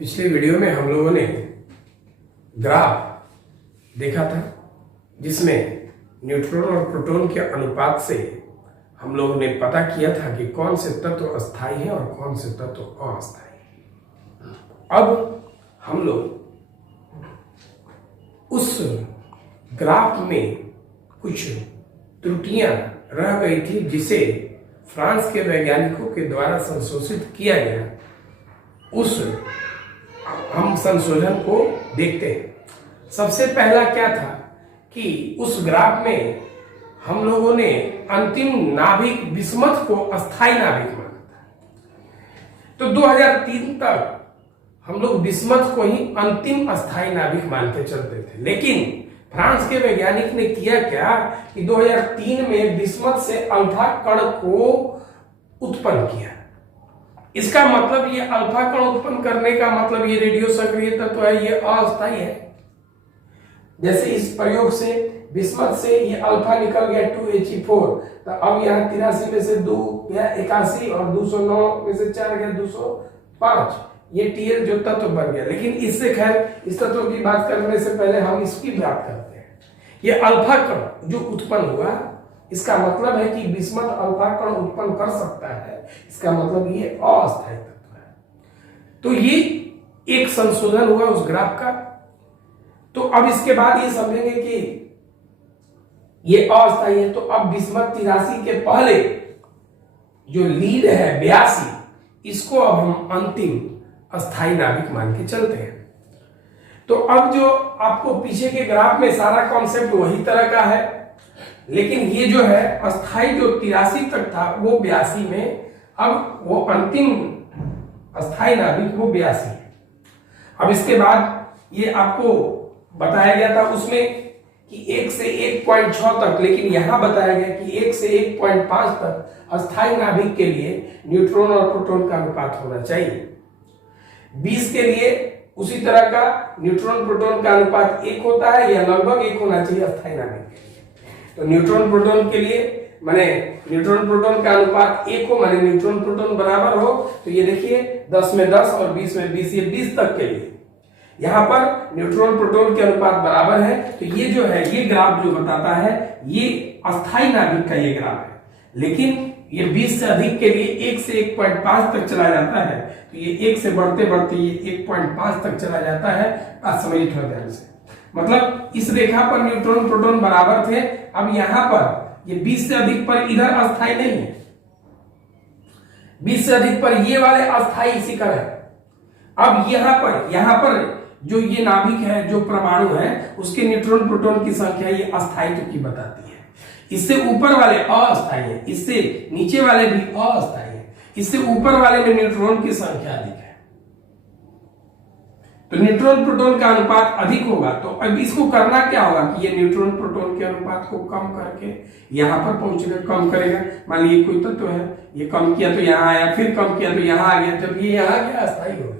पिछले वीडियो में हम लोगों ने ग्राफ देखा था जिसमें न्यूट्रॉन और प्रोटॉन के अनुपात से हम लोगों ने पता किया था कि कौन से तत्व अस्थायी है और कौन से तत्व अस्थायी है। अब हम लोग उस ग्राफ में कुछ त्रुटियां रह गई थी जिसे फ्रांस के वैज्ञानिकों के द्वारा संशोधित किया गया, उस हम संशोधन को देखते हैं। सबसे पहला क्या था कि उस ग्राफ में हम लोगों ने अंतिम नाभिक बिस्मथ को अस्थायी नाभिक माना था। तो 2003 तक हम लोग बिस्मथ को ही अंतिम अस्थायी नाभिक मानते चलते थे, लेकिन फ्रांस के वैज्ञानिक ने किया क्या कि 2003 में बिस्मथ से अल्फा कण को उत्पन्न किया। इसका मतलब ये अल्फा कण उत्पन्न करने का मतलब ये रेडियो सक्रिय तत्व है, ये अस्थायी है। जैसे इस प्रयोग से बिस्मथ से ये अल्फा निकल गया 2He4, तो अब यहाँ 83 में से 2 गया 81 और 209 में से 4 गया 205, ये Tl जो तत्व बन गया। लेकिन इससे खैर इस तत्व की बात करने से पहले हम इसकी बात करते हैं। ये अल्फा कण जो उत्पन्न हुआ, इसका मतलब है कि बिस्मथ अल्फा कण उत्पन्न कर सकता है, इसका मतलब ये अस्थायी तत्व है। तो ये एक संशोधन हुआ उस ग्राफ का। तो अब इसके बाद ये समझेंगे कि ये अस्थायी है, तो अब बिस्मथ 83 के पहले जो लीड है 82, इसको अब हम अंतिम अस्थायी नाभिक मान के चलते हैं। तो अब जो आपको पीछे के ग्राफ में सारा कॉन्सेप्ट वही तरह का है, लेकिन ये जो है अस्थायी जो 83 तक था वो 82 में, अब वो अंतिम अस्थायी नाभिक वो 82 है। अब इसके बाद ये आपको बताया गया था उसमें कि 1 से 1.6 तक, लेकिन यहां बताया गया कि 1 से 1.5 तक अस्थायी नाभिक के लिए न्यूट्रॉन और प्रोटॉन का अनुपात होना चाहिए। 20 के लिए उसी तरह का न्यूट्रॉन प्रोटॉन का अनुपात 1 होता है, या लगभग 1 होना चाहिए अस्थायी नाभिक के लिए। तो न्यूट्रॉन प्रोटॉन के लिए माने न्यूट्रॉन प्रोटॉन का अनुपात 1 हो, माने न्यूट्रॉन प्रोटॉन बराबर हो। तो ये देखिए 10 में 10 और 20 में 20, ये 20 तक के लिए यहां पर न्यूट्रॉन प्रोटॉन के अनुपात बराबर है। तो ये जो है ये ग्राफ जो बताता है ये अस्थायी नाभिक का ये ग्राफ है, लेकिन ये 20 से अधिक के लिए 1 से 1.5 तक चला जाता है। तो ये 1 से बढ़ते बढ़ते ये 1.5 तक चला जाता है। बात समझिए थोड़ा ध्यान से, मतलब इस रेखा पर न्यूट्रॉन प्रोटॉन बराबर थे। अब यहां पर ये 20 से अधिक पर इधर अस्थायी नहीं है, 20 से अधिक पर ये वाले अस्थायी शिखर है। अब यहां पर जो ये नाभिक है, जो परमाणु है, उसके न्यूट्रॉन प्रोटॉन की संख्या ये अस्थायित्व की बताती है। इससे ऊपर वाले अस्थायी है, इससे नीचे वाले भी अस्थायी है, इससे ऊपर वाले में न्यूट्रॉन की संख्या अधिक है। तो न्यूट्रॉन प्रोटॉन का अनुपात अधिक होगा। तो अब इसको करना क्या होगा कि ये न्यूट्रॉन प्रोटॉन के अनुपात को कम करके यहां पर पहुंचेगा, कम करेगा। मान लीजिए कोई तत्व है, ये कम किया तो यहां आया, फिर कम किया तो यहां आ गया, जब ये यहां गया अस्थायी हो गया।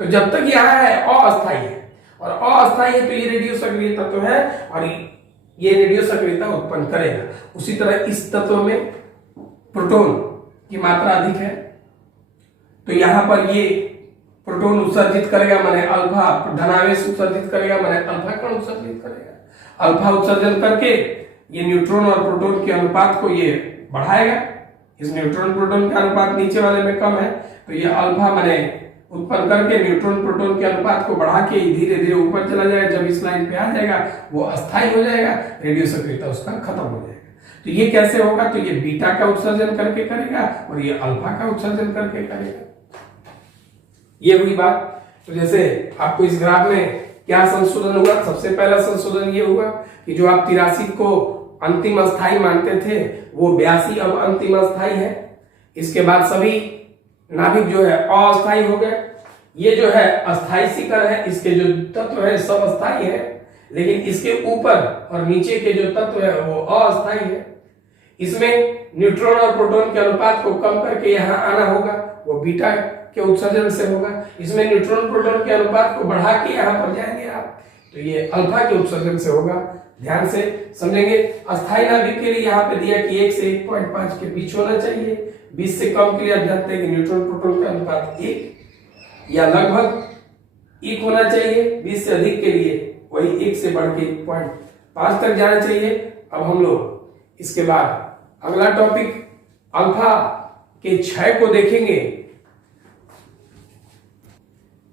तो जब तक यहां है अस्थायी है, और अस्थायी है तो ये रेडियो सक्रिय तत्व है और ये रेडियो सक्रियता उत्पन्न करेगा। उसी तरह इस तत्व में प्रोटॉन की मात्रा अधिक है, तो यहां पर ये प्रोटॉन उत्सर्जित करेगा, माने अल्फा धनावेश उत्सर्जित करेगा, माने अल्फा कण उत्सर्जित करेगा। अल्फा उत्सर्जन करके ये न्यूट्रॉन और प्रोटॉन के अनुपात को ये बढ़ाएगा। इस न्यूट्रॉन प्रोटॉन का अनुपात नीचे वाले में कम है, तो ये अल्फा माने उत्पन्न करके न्यूट्रॉन प्रोटॉन के अनुपात को बढ़ा के धीरे धीरे ऊपर चला जाएगा। जब इस लाइन पे आ जाएगा वो अस्थायी हो जाएगा, रेडियो सक्रियता उसका खत्म हो जाएगा। तो ये कैसे होगा? तो ये बीटा का उत्सर्जन करके करेगा और ये अल्फा का उत्सर्जन करके करेगा। ये हुई बात। तो जैसे आपको इस ग्राफ में क्या संशोधन हुआ? सबसे पहला संशोधन ये हुआ कि जो आप 83 को अंतिम अस्थायी मानते थे वो 82 अब अंतिम अस्थायी है। इसके बाद सभी नाभिक जो है अस्थायी हो गए। ये जो है अस्थायी शिखर है, इसके जो तत्व है सब अस्थायी है, लेकिन इसके ऊपर और नीचे के जो तत्व है वो अस्थायी है। इसमें न्यूट्रॉन और प्रोटॉन के अनुपात को कम करके यहाँ आना होगा, वो बीटा के उत्सर्जन से होगा। इसमें न्यूट्रॉन प्रोटॉन के अनुपात को बढ़ा के यहाँ पर जाएंगे आप, तो ये अल्फा के उत्सर्जन से होगा। ध्यान से समझेंगे। अस्थायी नाभिक के लिए यहाँ पे दिया कि 1 से 1.5 के बीच होना चाहिए। 20 से कम के लिए आप जानते हैं कि न्यूट्रॉन प्रोटॉन का अनुपात 1, या लगभग 1 होना चाहिए, 20 से अधिक के लिए वही 1 से बढ़ के 0.5 तक जाना चाहिए। अब हम लोग इसके बाद अगला टॉपिक अल्फा के क्षय को देखेंगे।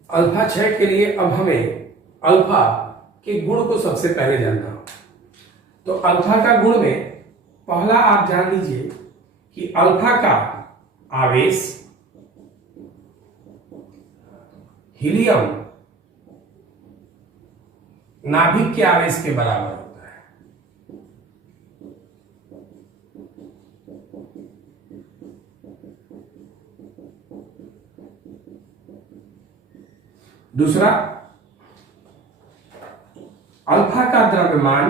अल्फा क्षय के लिए अब हमें अल्फा के गुण को सबसे पहले जानना होगा। तो अल्फा का गुण में पहला आप जान लीजिए कि अल्फा का आवेश हीलियम नाभिक के आवेश के बराबर होता है। दूसरा, अल्फा का द्रव्यमान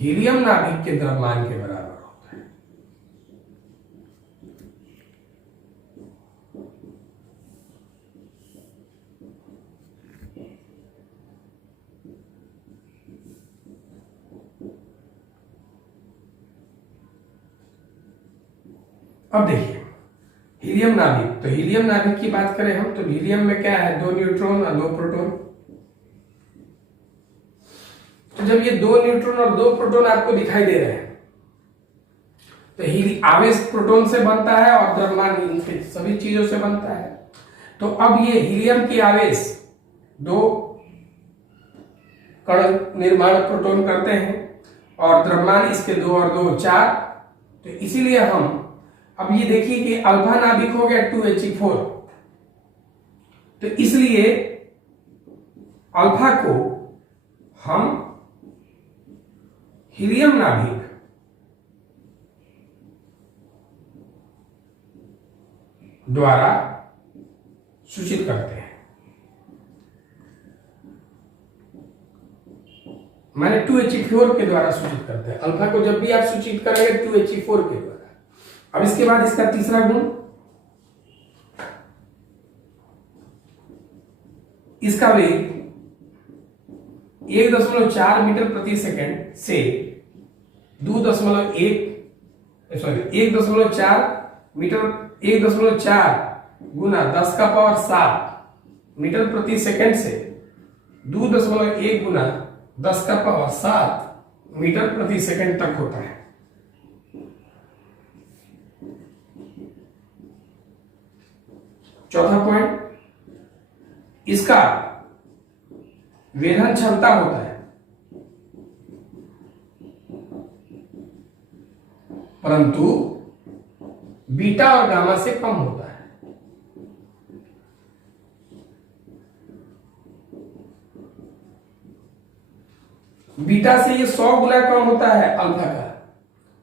हीलियम नाभिक के द्रव्यमान के बराबर होता है। अब देखिए हीलियम नाभिक, तो हीलियम नाभिक की बात करें हम तो हीलियम में क्या है, 2 न्यूट्रॉन और 2 प्रोटॉन। तो जब ये 2 न्यूट्रॉन और 2 प्रोटॉन आपको दिखाई दे रहे हैं तो आवेश प्रोटॉन से बनता है और द्रव्यमान इनके सभी चीजों से बनता है। तो अब ये हीलियम की आवेश 2 कण निर्माण प्रोटॉन करते हैं और द्रव्यमान इसके 2 और 2 4। तो इसीलिए हम अब ये देखिए कि अल्फा नाभिक हो गया 2He4। तो इसलिए अल्फा को हम हीलियम नाभिक द्वारा सूचित करते हैं, माने 2He4 के द्वारा सूचित करते हैं। अल्फा को जब भी आप सूचित करेंगे 2He4 के द्वारा। अब इसके बाद इसका तीसरा गुण, इसका वेग 1.4 मीटर प्रति सेकंड से 1.4 मीटर 1.4 गुना 10 का पावर 7 मीटर प्रति सेकंड से 2.1 गुना 10 का पावर 7 मीटर प्रति सेकंड तक होता है। चौथा पॉइंट, इसका वेधन क्षमता होता है, परंतु बीटा और गामा से कम होता है। बीटा से ये 100 गुना कम होता है अल्फा का,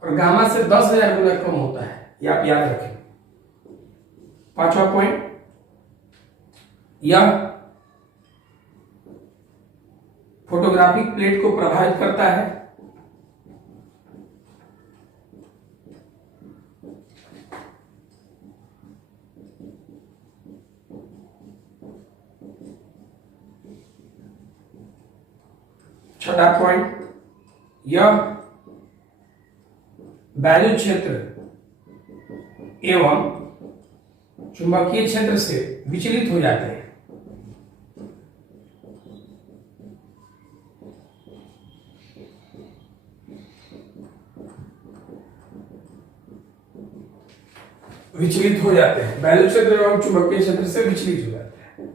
और गामा से 10,000 गुना कम होता है। ये आप याद रखें। पांचवा पॉइंट, यह फोटोग्राफिक प्लेट को प्रभावित करता है। छठा पॉइंट, यह वैद्युत क्षेत्र एवं चुंबकीय क्षेत्र से विचलित हो जाते हैं। विचलित हो जाते हैं, वैद्युत क्षेत्र एवं चुंबकीय क्षेत्र से विचलित हो जाते हैं।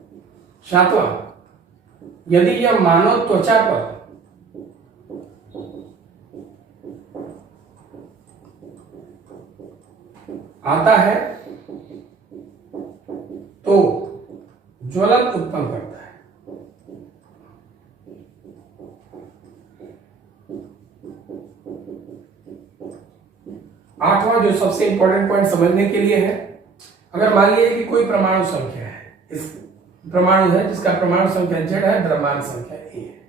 सातवां, यदि यह मानव त्वचा पर आता है तो ज्वलन उत्पन्न करता है। आठवां, जो सबसे इंपॉर्टेंट पॉइंट समझने के लिए है, अगर मान लिया कि कोई परमाणु संख्या है, इस परमाणु है जिसका परमाणु संख्या Z है, द्रव्यमान संख्या A है,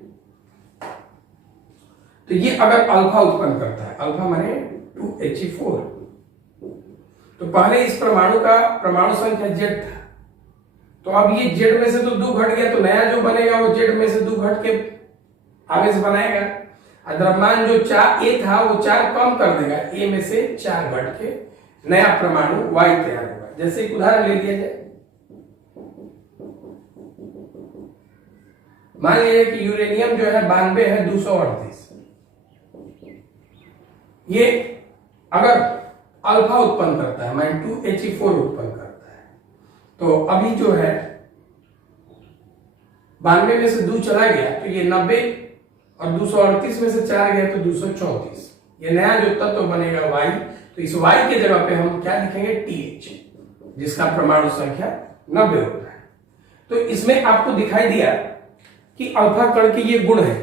तो ये अगर अल्फा उत्पन्न करता है, अल्फा माने 2He4, तो पहले इस परमाणु का परमाणु संख्या Z था, तो अब ये Z में से तो 2 घट गया, तो नया जो बनेगा वो Z में से 2 घट के आवेश बनाएगा। द्रव्यमान जो A था वो 4 कम कर देगा, A में से 4 घट के नया परमाणु Y तैयार होगा। जैसे एक उदाहरण ले लिया जाए, मान लीजिए कि यूरेनियम जो है 92 है 238, ये अगर अल्फा उत्पन्न करता है, मान 2He4 उत्पन्न करता है, तो अभी जो है 92 में से 2 चला गया तो ये 90, और 238 में से 4 गया तो 234। ये नया जो तत्व बनेगा Y, तो इस Y के जगह पे हम क्या लिखेंगे, TH, जिसका परमाणु संख्या 90 होता है। तो इसमें आपको दिखाई दिया कि अल्फा कण के ये गुण है।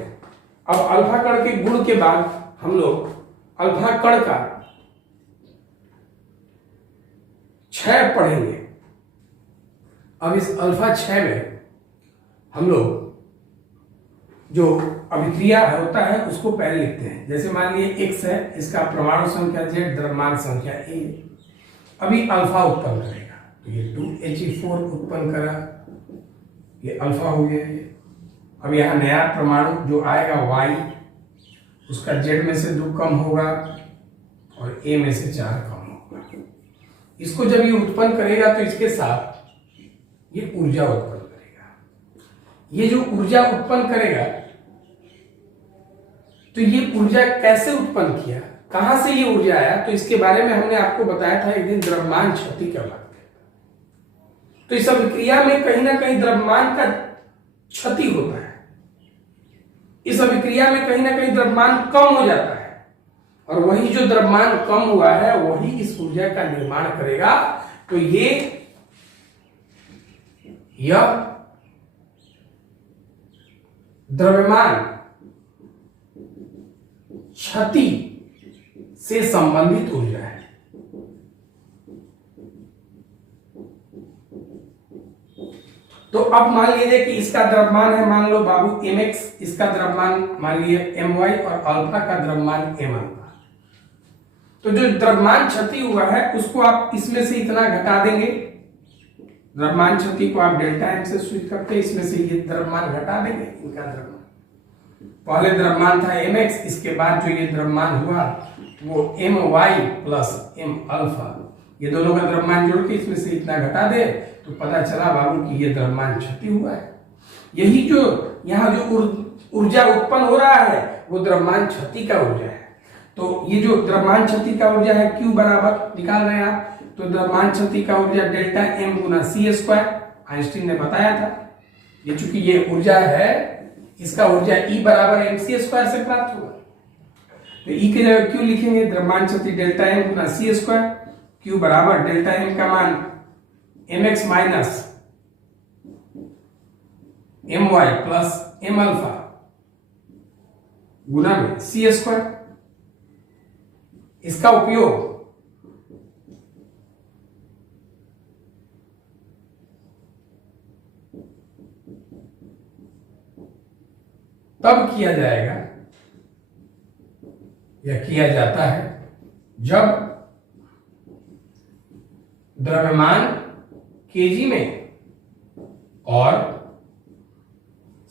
अब अल्फा कण के गुण के बाद हम लोग अल्फा कण का क्षय पढ़ेंगे। अब इस अल्फा क्षय में हम लोग जो अभिक्रिया होता है उसको पहले लिखते हैं। जैसे मान लीजिए X है, इसका परमाणु संख्या Z, द्रव्यमान संख्या A, अभी अल्फा उत्पन्न करेगा, तो ये 2He4 उत्पन्न करा, ये अल्फा हो गया ये। अब यहाँ नया परमाणु जो आएगा Y, उसका Z में से 2 कम होगा और A में से 4 कम होगा। इसको जब ये उत्पन्न करेगा तो इसके साथ ये ऊर्जा उत्पन्न करेगा। ये जो ऊर्जा उत्पन्न करेगा, तो ये ऊर्जा कैसे उत्पन्न किया, कहां से ये ऊर्जा आया, तो इसके बारे में हमने आपको बताया था एक दिन, द्रव्यमान क्षति का बात है। तो इस अभिक्रिया में कहीं ना कहीं द्रव्यमान का क्षति होता है, इस अभिक्रिया में कहीं ना कहीं द्रव्यमान कम हो जाता है, और वही जो द्रव्यमान कम हुआ है वही इस ऊर्जा का निर्माण करेगा। तो यह द्रव्यमान क्षति से संबंधित ऊर्जा है। तो अब मान लीजिए कि इसका द्रव्यमान है, मान लो बाबू mx, इसका द्रव्यमान मान लीजिए my, और अल्फा का द्रव्यमान m अल्फा। तो जो द्रव्यमान क्षति हुआ है उसको आप इसमें से इतना घटा देंगे, द्रव्यमान क्षति को आप डेल्टा m से सूचित करते हैं, इसमें से ये द्रव्यमान घटा देंगे, इनका द्रव्यमान, पहले द्रव्यमान था mx, इसके बाद जो ये द्रव्यमान हुआ वो my प्लस m अल्फा, ये दोनों का द्रव्यमान जोड़ के इसमें से इतना घटा दे तो पता चला बाबू कि ये द्रव्यमान क्षति हुआ है। यही जो यहाँ जो ऊर्जा उत्पन्न हो रहा है वो द्रव्यमान क्षति का ऊर्जा है। तो ये जो द्रव्यमान क्षति का ऊर्जा है Q बराबर निकाल रहे हैं आप, तो द्रव्यमान क्षति का ऊर्जा डेल्टा m गुना C स्क्वायर, आइंस्टीन ने बताया था। ये चूंकि ये ऊर्जा है, इसका ऊर्जा E बराबर mc स्क्वायर से प्राप्त हुआ, तो E की जगह Q लिखेंगे, द्रव्यमान क्षति डेल्टा m गुना C स्क्वायर, Q बराबर डेल्टा m का मान mx minus my plus m alpha गुना में C स्क्वायर। इसका उपयोग तब किया जाएगा या किया जाता है जब द्रव्यमान केजी में और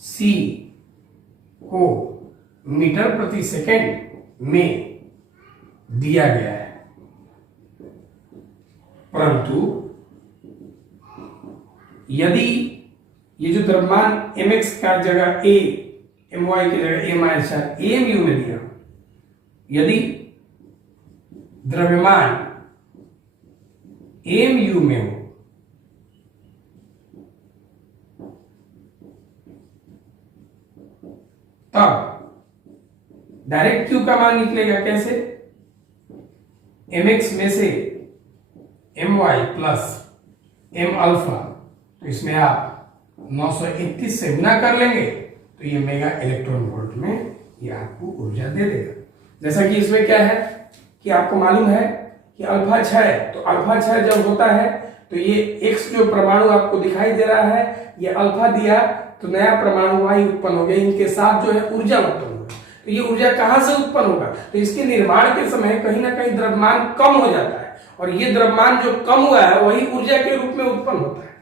C को मीटर प्रति सेकंड में दिया गया है, परंतु यदि ये जो द्रव्यमान mx का जगह a, my की जगह a माइनस amu में दिया, यदि द्रव्यमान amu में हो तब डायरेक्ट Q का मान निकलेगा कैसे, mx में से my प्लस m अल्फा, तो इसमें आप 931 से गुना कर लेंगे तो ये मेगा इलेक्ट्रॉन वोल्ट में ये आपको ऊर्जा दे देगा। जैसा कि इसमें क्या है कि आपको मालूम है कि अल्फा क्षय, तो अल्फा क्षय जब होता है तो ये x जो परमाणु आपको दिखाई दे रहा है, ये अल्फा दिया तो नया परमाणु y उत्पन्न हो गया, इनके साथ जो है ऊर्जा उत्पन्न होगा। तो ये ऊर्जा कहां से उत्पन्न होगा, तो इसके निर्माण के समय कहीं ना कहीं द्रव्यमान कम हो जाता है, और ये द्रव्यमान जो कम हुआ है वही ऊर्जा के रूप में उत्पन्न होता है,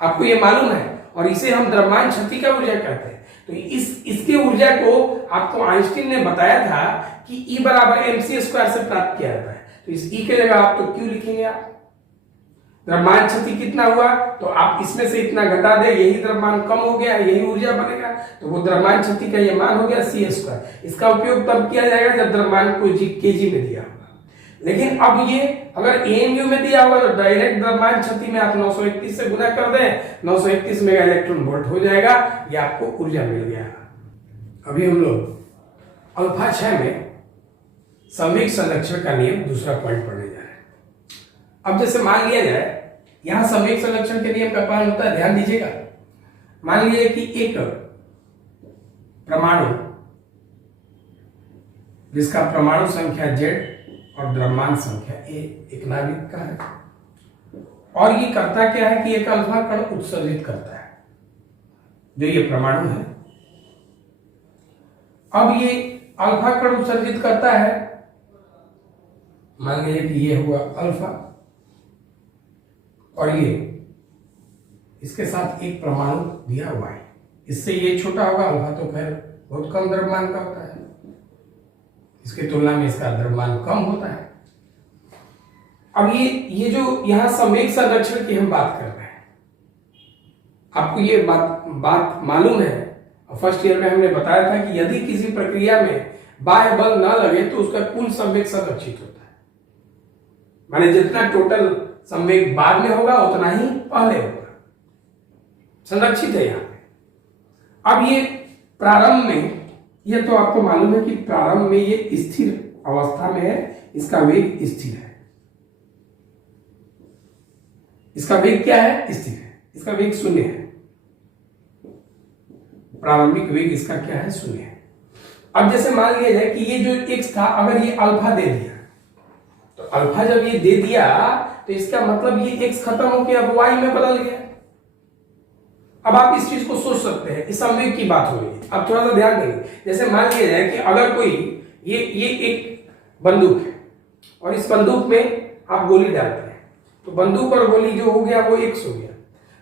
आपको ये मालूम है, और इसे हम द्रव्यमान क्षति का ऊर्जा कहते हैं। तो इसके ऊर्जा को आपको आइंस्टीन ने बताया था कि E बराबर mc स्क्वायर से प्राप्त किया जाता है। तो इस E के जगह आप तो Q लिखेंगे आप, द्रव्यमान क्षति कितना हुआ, तो आप इसमें से इतना घटा दे, यही द्रव्यमान कम हो गया, यही ऊर्जा बनेगा, तो वो द्रव्यमान क्षति का ये मान हो गया c²। इसका उपयोग तब किया जाएगा जब द्रव्यमान को केजी में दिया होगा। लेकिन अब ये अगर एमयू में दिया होगा तो डायरेक्ट द्रव्यमान क्षति में आप 931 से गुना कर दें, 931 मेगा इलेक्ट्रॉन वोल्ट हो जाएगा, ये आपको ऊर्जा मिल गया। अभी हम लोग अल्फा 6 में संवेग संरक्षण का नियम दूसरा पॉइंट पढ़ने जा रहे हैं। अब जैसे मान लिया जाए, यहां संवेग संरक्षण के नियम का पालन होता है, ध्यान दीजिएगा। मान लीजिए कि एक परमाणु जिसका परमाणु संख्या Z और द्रव्यमान संख्या A एक नाभिक का है, और ये करता क्या है कि एक अल्फा कण उत्सर्जित करता है, जो ये परमाणु है। अब ये अल्फा कण उत्सर्जित करता है, मान लीजिए कि ये हुआ अल्फा, और ये इसके साथ एक परमाणु दिया हुआ है, इससे ये छोटा होगा, अल्फा तो खैर बहुत कम द्रव्यमान का होता है, इसकी तुलना में इसका द्रव्यमान कम होता है। अब ये जो यहां संवेग संरक्षण की हम बात कर रहे हैं, आपको ये बात मालूम है, फर्स्ट ईयर में हमने बताया था कि यदि किसी प्रक्रिया में बाह्य बल न लगे तो उसका कुल संवेग संरक्षित होता है, माने जितना टोटल संवेग बाद में होगा उतना ही पहले होगा, संरक्षित है यहां पे। अब ये प्रारंभ में, ये तो आपको मालूम है कि प्रारंभ में ये स्थिर अवस्था में है, इसका वेग स्थिर है, इसका वेग क्या है, स्थिर है, इसका वेग 0 है, प्रारंभिक वेग इसका क्या है, 0 है। अब जैसे मान लिया जाए कि ये जो x था, अगर ये अल्फा दे दिया, तो अल्फा जब ये दे दिया तो इसका मतलब ये x खत्म होकर अब y में बदल गया। अब आप इस चीज को सोच सकते हैं, इस संवेग की बात हो रही है। अब थोड़ा सा ध्यान देंगे, जैसे मान लिया जाए कि अगर कोई ये एक बंदूक है और इस बंदूक में आप गोली डालते हैं, तो बंदूक और गोली जो हो गया वो x हो गया।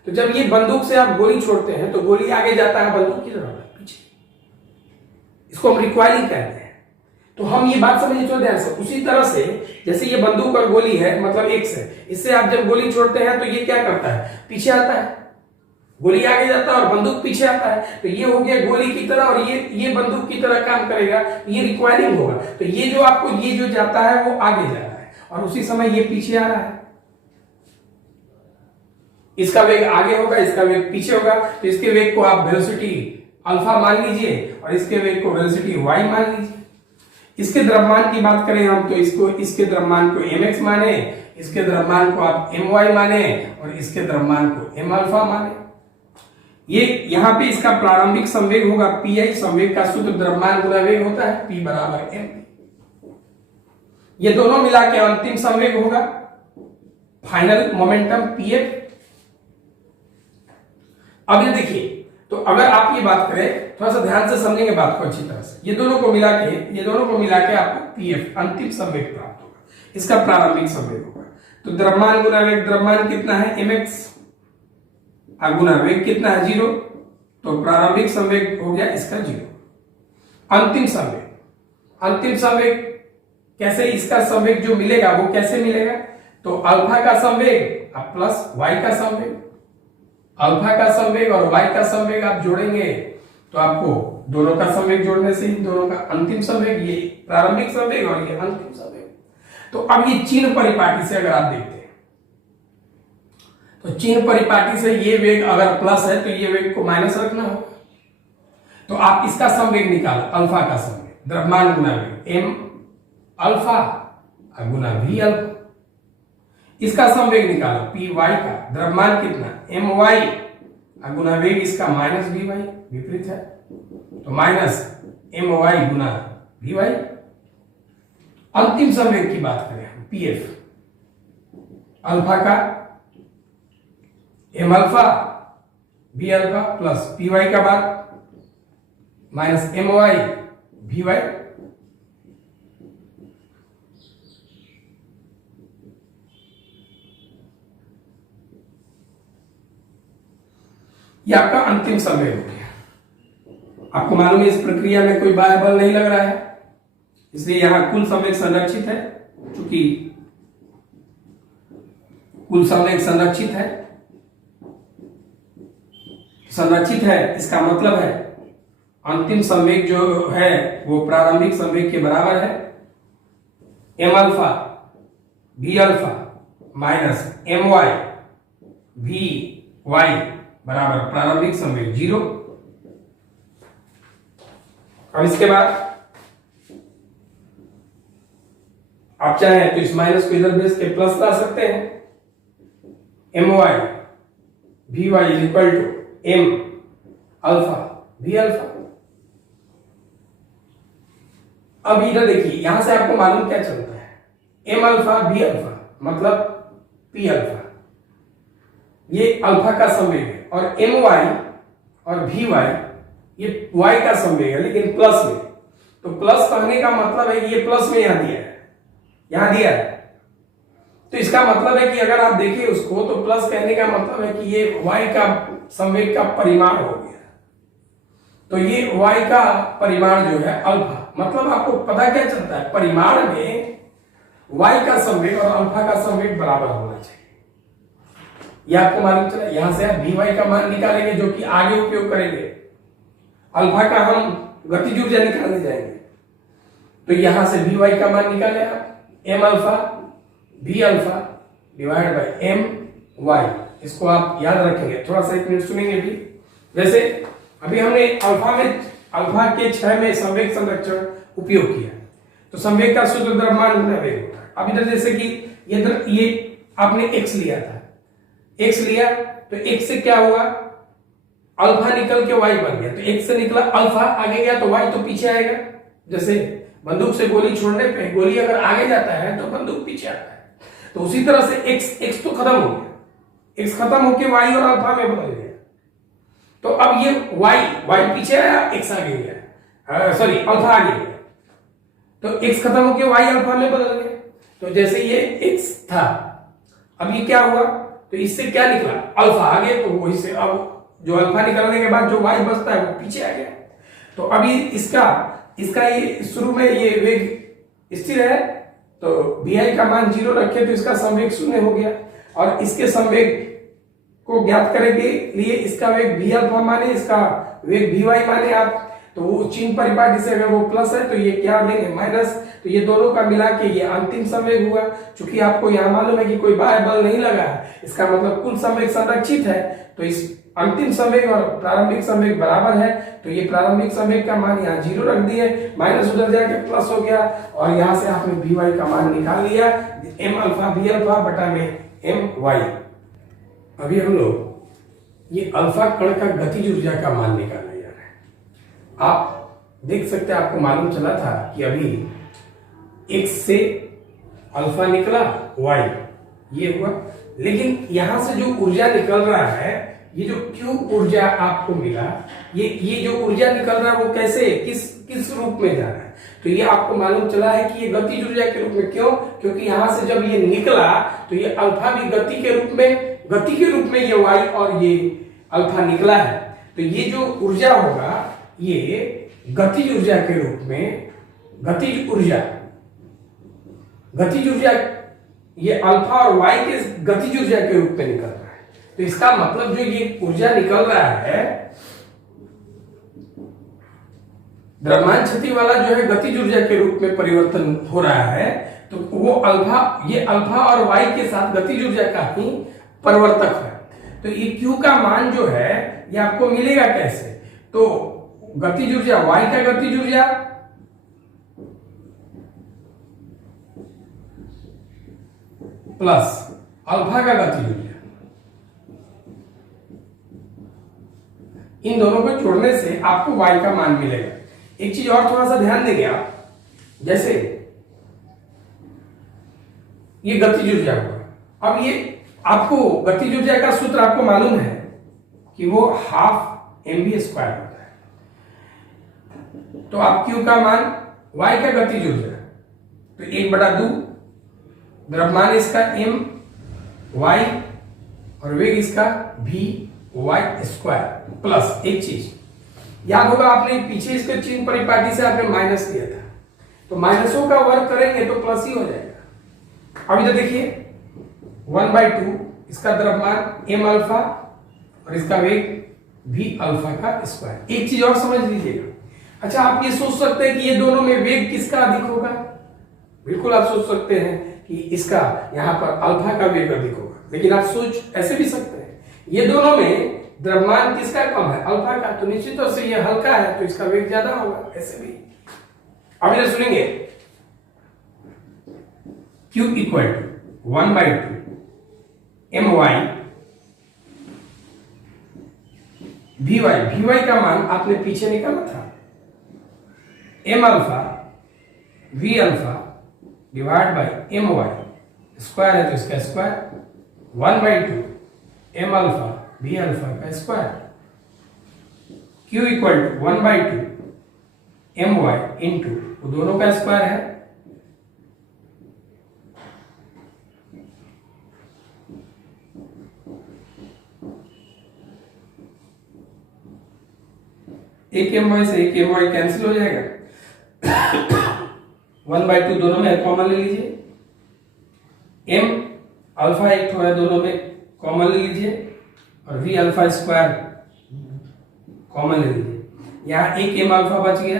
तो जब ये बंदूक से आप गोली छोड़ते हैं तो गोली आगे जाता है, बंदूक की तरफ पीछे, इसको हम रिकॉइलिंग कहते हैं। तो हम ये बात समझिए थोड़ा ध्यान से। उसी तरह से जैसे ये बंदूक और गोली है, मतलब x है, इससे आप जब गोली छोड़ते हैं तो ये क्या करता है, पीछे आता है, गोली आगे जाता है और बंदूक पीछे आता है। तो ये हो गया गोली की तरह, और ये बंदूक की तरह काम करेगा, ये रिक्वायरिंग होगा। तो ये जो आपको ये जो जाता है वो आगे जा रहा है, और उसी समय ये पीछे आ रहा है, इसका वेग आगे होगा, इसका वेग पीछे होगा। तो इसके वेग को आप वेलोसिटी अल्फा मान लीजिए और इसके वेग को वेलोसिटी वाई मान लीजिए। इसके द्रव्यमान की बात करें हम तो इसके द्रव्यमान को mx माने, इसके द्रव्यमान को आप my माने, और इसके द्रव्यमान को m अल्फा माने। ये यहां पे इसका प्रारंभिक संवेग होगा pi, संवेग का सूत्र द्रव्यमान गुना वेग होता है, p बराबर m। ये दोनों मिला के अंतिम संवेग होगा, फाइनल मोमेंटम pf। अब ये देखिए, तो अगर आप ये बात करें, थोड़ा सा ध्यान से समझेंगे बात को अच्छी तरह से, ये दोनों को मिला के आपको pf अंतिम संवेग प्राप्त होगा, इसका प्रारंभिक संवेग होगा। तो द्रव्यमान गुना वेग, द्रव्यमान कितना है mx, गुना वेग कितना है 0, तो प्रारंभिक संवेग हो गया इसका 0। अंतिम संवेग कैसे, इसका संवेग जो मिलेगा वो कैसे मिलेगा, तो अल्फा का संवेग प्लस वाई का संवेग, अल्फा का संवेग और वाई का संवेग आप जोड़ेंगे तो आपको दोनों का संवेग जोड़ने से ही दोनों का अंतिम संवेग, ये प्रारंभिक संवेग और ये अंतिम संवेग। तो अब ये चिन्ह परिपाटी से अगर आप देखते हैं, तो चिन्ह परिपाटी से ये वेग अगर प्लस है तो ये वेग को माइनस रखना होगा। तो आप इसका संवेग निकालो, अल्फा का संवेग, द्रव्यमान गुना वेग m अल्फा गुना v अल्फा। इसका संवेग निकालो py का, द्रव्यमान कितना my गुना वेग इसका माइनस vy, विपरीत है, तो माइनस my गुना vy। अंतिम संवेग की बात करें हम pf, अल्फा का m alpha v alpha plus py का बात माइनस my vy। ये आपका अंतिम संवेग हो गया। आपको मालूम है इस प्रक्रिया में कोई बाह्य बल नहीं लग रहा है, इसलिए यहां कुल संवेग संरक्षित है। चूंकि कुल संवेग संरक्षित है, इसका मतलब है अंतिम संवेग जो है वो प्रारंभिक संवेग के बराबर है। M alpha b alpha minus m y v y बराबर प्रारंभिक संवेग 0। अब इसके बाद आप चाहें तो इस माइनस को इधर भेज के प्लस ला सकते हैं। M y v y is equal to m alpha v alpha. अब इधर देखिए, यहां से आपको मालूम क्या चलता है, एम अल्फा बी अल्फा मतलब पी अल्फा, ये अल्फा का संवेग है, और एम वाई और वी वाई ये वाई का संवेग है लेकिन प्लस में। तो प्लस कहने का मतलब है कि ये प्लस में यहां दिया है, यहां दिया है, तो इसका मतलब है कि अगर आप देखिए उसको तो प्लस कहने का मतलब है कि ये y का संवेग का परिमाण हो गया। तो ये y का परिमाण जो है अल्फा, मतलब आपको पता क्या चलता है, परिमाण में y का संवेग और अल्फा का संवेग बराबर होना चाहिए। यह आपको मालूम चला। यहां से आप vy का मान निकालेंगे जो कि आगे उपयोग करेंगे, अल्फा का हम गतिज ऊर्जा निकालने जाएंगे। तो यहां से vy का मान निकाले आप, m alpha b alpha divide by m y, इसको आप याद रखेंगे। थोड़ा सा एक मिनट सुनेंगे भी। वैसे अभी हमने अल्फा के 6 में संवेग संरक्षण उपयोग किया, तो संवेग का सूत्र द्रव्यमान गुना वेग होता है। अब इधर जैसे कि ये आपने x लिया था, x लिया तो x से क्या हुआ, अल्फा निकल के y बन गया, तो x से निकला अल्फा आगे गया तो y तो पीछे आएगा। जैसे बंदूक से गोली छोड़ने पे गोली अगर आगे जाता है तो बंदूक पीछे आता है, तो उसी तरह से x तो खत्म हो गया, x खत्म होके y और अल्फा में बदल गया। तो अब ये y पीछे आया, x आगे गया, सॉरी अल्फा आगे गया, तो x खत्म होके y अल्फा में बदल गया। तो जैसे ये x था, अब ये क्या हुआ, तो इससे क्या निकला, अल्फा आगे, तो वही से अब जो अल्फा निकलने के बाद जो y बचता है वो पीछे आ गया। तो अभी इसका ये शुरू में ये वेग स्थिर है, तो vi का मान 0 रखे तो इसका संवेग 0 हो गया, और इसके संवेग को ज्ञात करने के लिए इसका वेग v अल्फा माने, इसका वेग vy माने आप। तो वो चिन्ह परिपाटी से अगर वो प्लस है तो ये क्या लेंगे, माइनस, तो ये दोनों का मिला के ये अंतिम संवेग हुआ। चूंकि आपको यहाँ मालूम है कि कोई बाह्य बल नहीं लगा है, इसका मतलब कुल संवेग संरक्षित है, तो इस अंतिम संवेग और प्रारंभिक संवेग बराबर है। तो ये प्रारंभिक संवेग का मान यहाँ 0 रख दिए, माइनस उधर जाके प्लस हो गया, और यहाँ से आपने vy का मान निकाल लिया, m अल्फा b अल्फा बटा में m y। अभी हम लोग ये अल्फा कण का गतिज ऊर्जा का मान निकालने जा रहे हैं। आप देख सकते हैं, आपको मालूम चला था कि अभी x से अल्फा निकला, y ये हुआ, लेकिन यहां से जो ऊर्जा निकल रहा है, ये जो Q ऊर्जा आपको मिला, ये जो ऊर्जा निकल रहा है वो कैसे, किस रूप में जा रहा है, तो ये आपको मालूम चला है कि ये गतिज ऊर्जा के रूप में। क्यों? क्योंकि यहां से जब ये निकला तो ये अल्फा भी गति के रूप में ये y और ये अल्फा निकला है। तो ये जो ऊर्जा होगा ये गतिज ऊर्जा के रूप में, गतिज ऊर्जा ये अल्फा और y के गतिज ऊर्जा के रूप में निकल रहा है। तो इसका मतलब जो ये ऊर्जा निकल रहा है, द्रव्यमान क्षति वाला जो है गतिज ऊर्जा के रूप में परिवर्तन हो रहा है, तो वो अल्फा और y के साथ गतिज ऊर्जा का ही परिवर्तक है। तो ये Q का मान जो है ये आपको मिलेगा कैसे, तो गतिज ऊर्जा y का गतिज ऊर्जा प्लस अल्फा का गतिज ऊर्जा, इन दोनों को जोड़ने से आपको y का मान मिलेगा। एक चीज और थोड़ा सा ध्यान देंगे आप, जैसे ये गतिज ऊर्जा हुआ, अब ये आपको गतिज ऊर्जा का सूत्र आपको मालूम है कि वो 12 mv² होता है। तो आप Q का मान, y का गतिज ऊर्जा तो 1/2, द्रव्यमान इसका m y और वेग इसका v/2 प्लस एक चीज याद होगा, आपने पीछे इसके चिन्ह परिपाटी से आपने माइनस लिया था, तो माइनसों का वर्ग करेंगे तो प्लस ही हो जाएगा। अब इधर देखिए 1/2 इसका द्रव्यमान m अल्फा और इसका वेग v अल्फा का स्क्वायर। एक चीज और समझ लीजिएगा। अच्छा, आप ये सोच सकते हैं कि ये दोनों में वेग किसका अधिक होगा? बिल्कुल आप सोच सकते हैं कि इसका यहाँ पर अल्फा का वेग अधिक होगा, लेकिन आप सोच ऐसे भी सकते हैं ये दोनों में द्रव्यमान किसका कम है? अल्फा का। तो निश्चित तौर से ये हल्का है तो इसका वेग ज्यादा होगा, ऐसे भी। अब इधर सुनेंगे, Q equal to 1/2 my vy का मान आपने पीछे निकाला था, m alpha v alpha divide by m y, square है तो इसका square 1/2 m alpha v alpha का square. Q equal to 1/2 m y into वो दोनों का स्क्वायर है, एक एम वाई से एक एम वाई कैंसिल हो जाएगा। 1/2 दोनों में कॉमन ले लीजिए, m अल्फा एक है दोनों में कॉमन ले लीजिए और v अल्फा स्क्वायर कॉमन ले लीजिए। यहाँ एक m अल्फा बच गया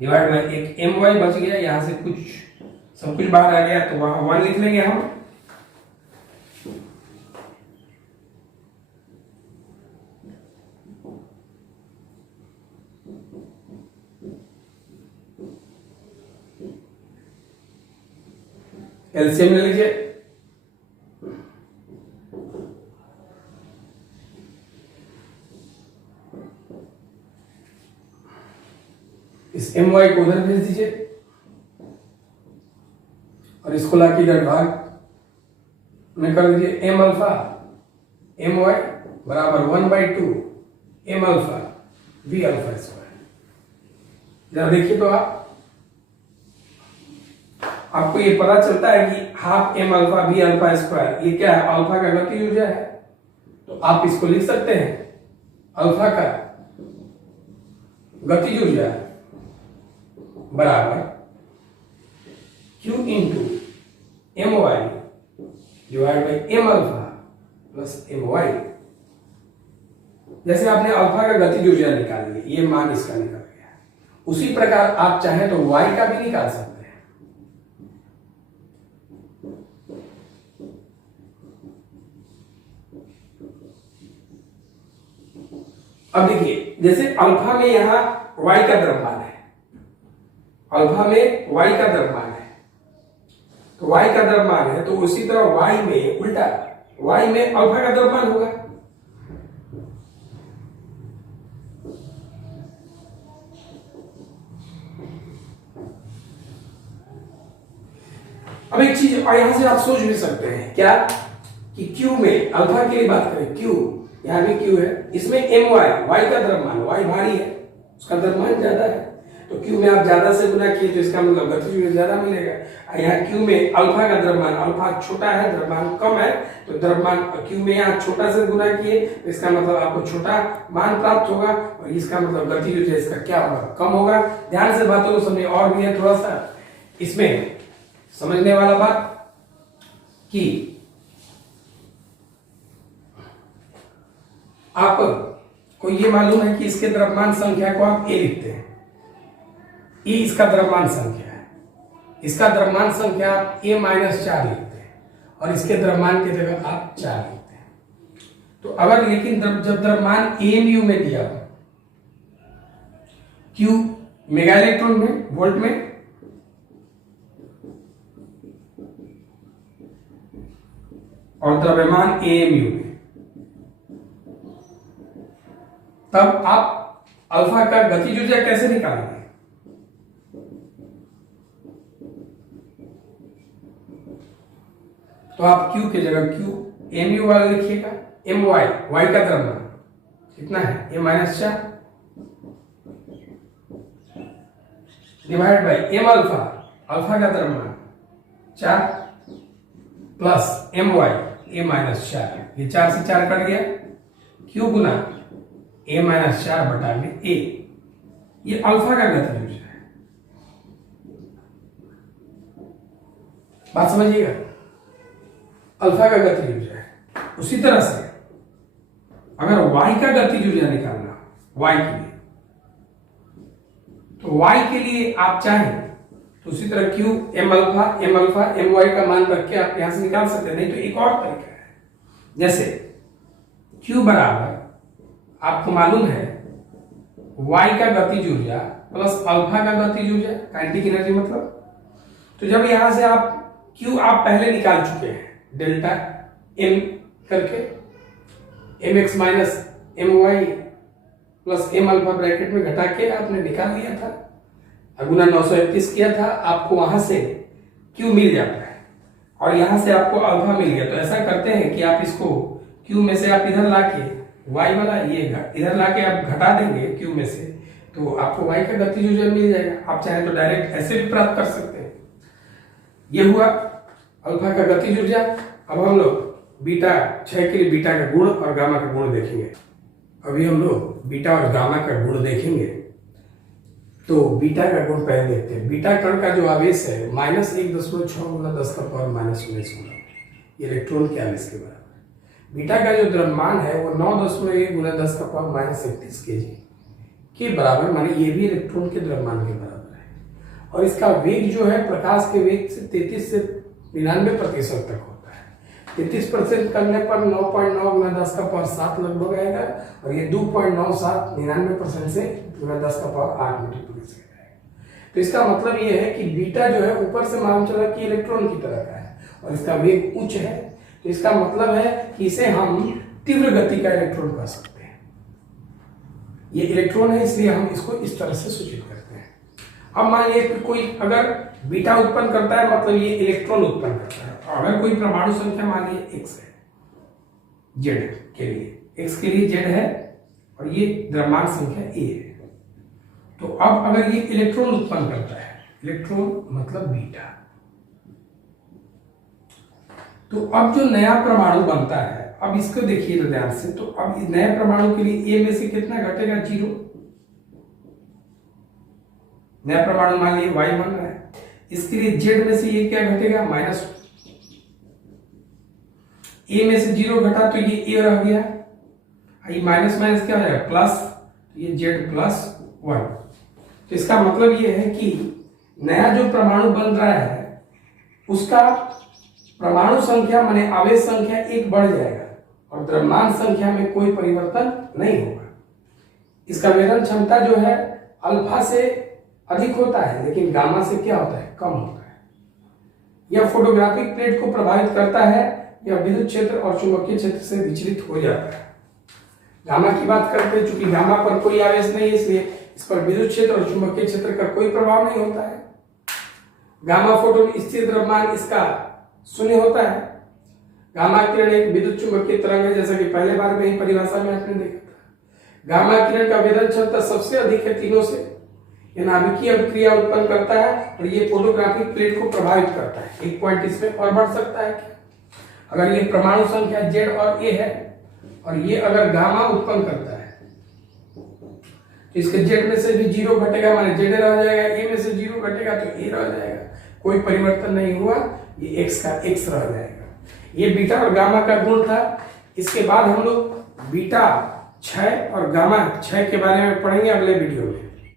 डिवाइड बाय एक m वाई बच गया, यहां से सब कुछ बाहर आ गया तो वहां 1 लिख लेंगे हम। एलसीएम ले लीजिए, इस एम वाई को उधर भेज दीजिए और इसको लाके इधर भाग में कर दीजिए। एम अल्फा एम वाई बराबर 1/2 m alpha v alpha square. जरा देखिए तो आपको ये पता चलता है कि half m alpha v alpha square ये क्या है? अल्फा का गति ऊर्जा है। तो आप इसको लिख सकते हैं अल्फा का गति ऊर्जा बराबर Q into m y divide by m alpha plus m y. जैसे आपने अल्फा का गति ऊर्जा निकाल ली, ये मान इसका निकल गया, उसी प्रकार आप चाहें तो वाई का भी निकाल सकते हैं। अब देखिए, जैसे अल्फा में यहां y का द्रव्यमान है, अल्फा में y का द्रव्यमान है, तो y का द्रव्यमान है तो उसी तरह y में उल्टा y में अल्फा का द्रव्यमान होगा। अब एक चीज और यहां से आप सोच भी सकते हैं क्या कि Q में अल्फा की बात करें, Q यहां भी Q है, इसमें एम वाई वाई का द्रव्यमान, वाई भारी है उसका द्रव्यमान ज्यादा है, तो Q में आप ज्यादा से गुना किए तो इसका मतलब गति ज्यादा मिलेगा। यहाँ Q में अल्फा का द्रव्यमान, अल्फा छोटा है द्रव्यमान कम है, तो द्रव्यमान Q में यहाँ छोटा से गुना किए तो इसका मतलब आपको छोटा मान प्राप्त होगा और इसका मतलब गति जो है इसका क्या होगा? कम होगा। ध्यान से बातों को समझिए। और भी है थोड़ा सा इसमें समझने वाला बात कि आपको ये मालूम है कि इसके द्रव्यमान संख्या को आप ए लिखते हैं, ई इसका द्रव्यमान संख्या है, इसका द्रव्यमान संख्या आप a-4 लिखते हैं और इसके द्रव्यमान की जगह आप 4 लिखते हैं। तो अगर लेकिन जब द्रव्यमान एमयू में दिया हो, Q मेगा इलेक्ट्रॉन में वोल्ट में, और द्रव्यमान एएमयू में, तब आप अल्फा का गतिज ऊर्जा कैसे निकालेंगे? तो आप Q की जगह Q एमयू वाला लिखिएगा, एम वाई वाई का द्रव्यमान कितना है? a-4 divide by m alpha, alpha का द्रव्यमान 4 प्लस एम वाई a-4, ये 4 से 4 कट गया, Q गुना a-4 बटा में a, ये अल्फा का गति ऊर्जा है। बात समझिएगा। अल्फा का गतिज ऊर्जा है। उसी तरह से अगर वाई का गतिज ऊर्जा निकालना, वाई के लिए, तो वाई के लिए आप चाहें तो उसी तरह q m alpha m y का मान रख के आप यहां से निकाल सकते हैं। नहीं तो एक और तरीका है, जैसे क्यू बराबर आपको मालूम है वाई का गतिज ऊर्जा प्लस अल्फा का गतिज ऊर्जा, काइनेटिक एनर्जी मतलब। तो जब यहां से आप क्यू आप पहले निकाल चुके हैं डेल्टा एम करके, m x minus m y plus m alpha bracket में घटा के आपने निकाल लिया था, गुना 931 किया था, आपको वहां से क्यू मिल जाता है और यहां से आपको अल्फा मिल गया। तो ऐसा करते हैं कि आप इसको क्यू में से आप इधर लाके वाई वाला ये इधर लाके आप घटा देंगे क्यू में से, तो आपको वाई का गतिज ऊर्जा मिल जाएगा। आप चाहे तो डायरेक्ट ऐसे भी प्राप्त कर सकते हैं। ये हुआ अल्फा का गतिज ऊर्जा। अब हम लोग बीटा 6 के लिए बीटा का गुण और गामा का गुण देखेंगे। अभी हम लोग बीटा और गामा का गुण देखेंगे। तो बीटा का गुण पहले देखते हैं। बीटा कण का जो आवेश है -1.6 गुना 10 का पावर -19 गुना इलेक्ट्रॉन के आवेश के बराबर। बीटा का जो द्रव्यमान है वो 9.1 गुना 10 का पावर -31 kg के बराबर, माने ये भी इलेक्ट्रॉन के द्रव्यमान के बराबर है। और इसका वेग जो है प्रकाश के वेग से 33 से 99% तक होता है। 33% करने पर 9.9 गुना 10 का पावर 7 लगभग आएगा, और ये 2.97 99% से गुना 10 का पावर 8 मल्टीप्लिकेशन आएगा। तो इसका मतलब ये है कि बीटा जो है ऊपर से मालूम चला कि इलेक्ट्रॉन की तरह का है और इसका वेग उच्च है। तो इसका मतलब है कि इसे हम तीव्र गति का इलेक्ट्रॉन कह सकते हैं। ये इलेक्ट्रॉन है इसलिए हम इसको इस तरह से सूचित करते हैं। अब मान लीजिए कि कोई अगर बीटा उत्पन्न करता है, मतलब ये इलेक्ट्रॉन उत्पन्न करता है। और अगर कोई परमाणु संख्या मान लीजिए x है, जेड के लिए, x के लिए जेड है और ये द्रव्यमान संख्या a है। तो अब अगर ये इलेक्ट्रॉन उत्पन्न करता है, इलेक्ट्रॉन मतलब बीटा, तो अब जो नया परमाणु बनता है, अब इसको देखिए ध्यान से। तो अब इस नए परमाणु के लिए a में से कितना घटेगा? 0। नया परमाणु मान लीजिए y बन रहा है, इसके लिए z में से ये क्या घटेगा? -1। a में से 0 घटा तो ये a रह गया, ये माइनस माइनस क्या हो जाएगा? प्लस, ये z+1। तो इसका मतलब ये है कि नया जो परमाणु बन रहा है उसका परमाणु संख्या माने आवेश संख्या 1 बढ़ जाएगा और द्रव्यमान संख्या में कोई परिवर्तन नहीं होगा। इसका वेधन क्षमता जो है अल्फा से अधिक होता है, लेकिन गामा से क्या होता है? कम होता है। यह फोटोग्राफिक प्लेट को प्रभावित करता है, यह विद्युत क्षेत्र और चुंबकीय क्षेत्र से विचलित हो जाता है। गामा की बात करते हैं, चूंकि गामा पर कोई आवेश नहीं है इसलिए इस पर विद्युत क्षेत्र और चुंबकीय क्षेत्र का कोई प्रभाव नहीं होता है। गामा फोटोन स्थिर द्रव्यमान इसका 0 होता है। गामा किरण एक विद्युत चुंबकीय तरंग है, जैसा कि पहले बार में ही परिभाषा में आपने देखा था। गामा किरण का वेधन क्षमता सबसे अधिक है तीनों से। यह नाभिकीय अभिक्रिया उत्पन्न करता है और ये फोटोग्राफिक प्लेट को प्रभावित करता है। एक पॉइंट इसमें और बढ़ सकता है कि अगर ये परमाणु संख्या Z और A है और ये अगर गामा उत्पन्न करता है तो इसके Z में से भी 0 घटेगा, माने Z रह जाएगा, A में से 0 घटेगा तो A रह जाएगा, कोई परिवर्तन नहीं हुआ, ये x का x रह जाएगा। ये बीटा और गामा का गुण था। इसके बाद हम लोग बीटा 6 और गामा 6 के बारे में पढ़ेंगे अगले वीडियो में।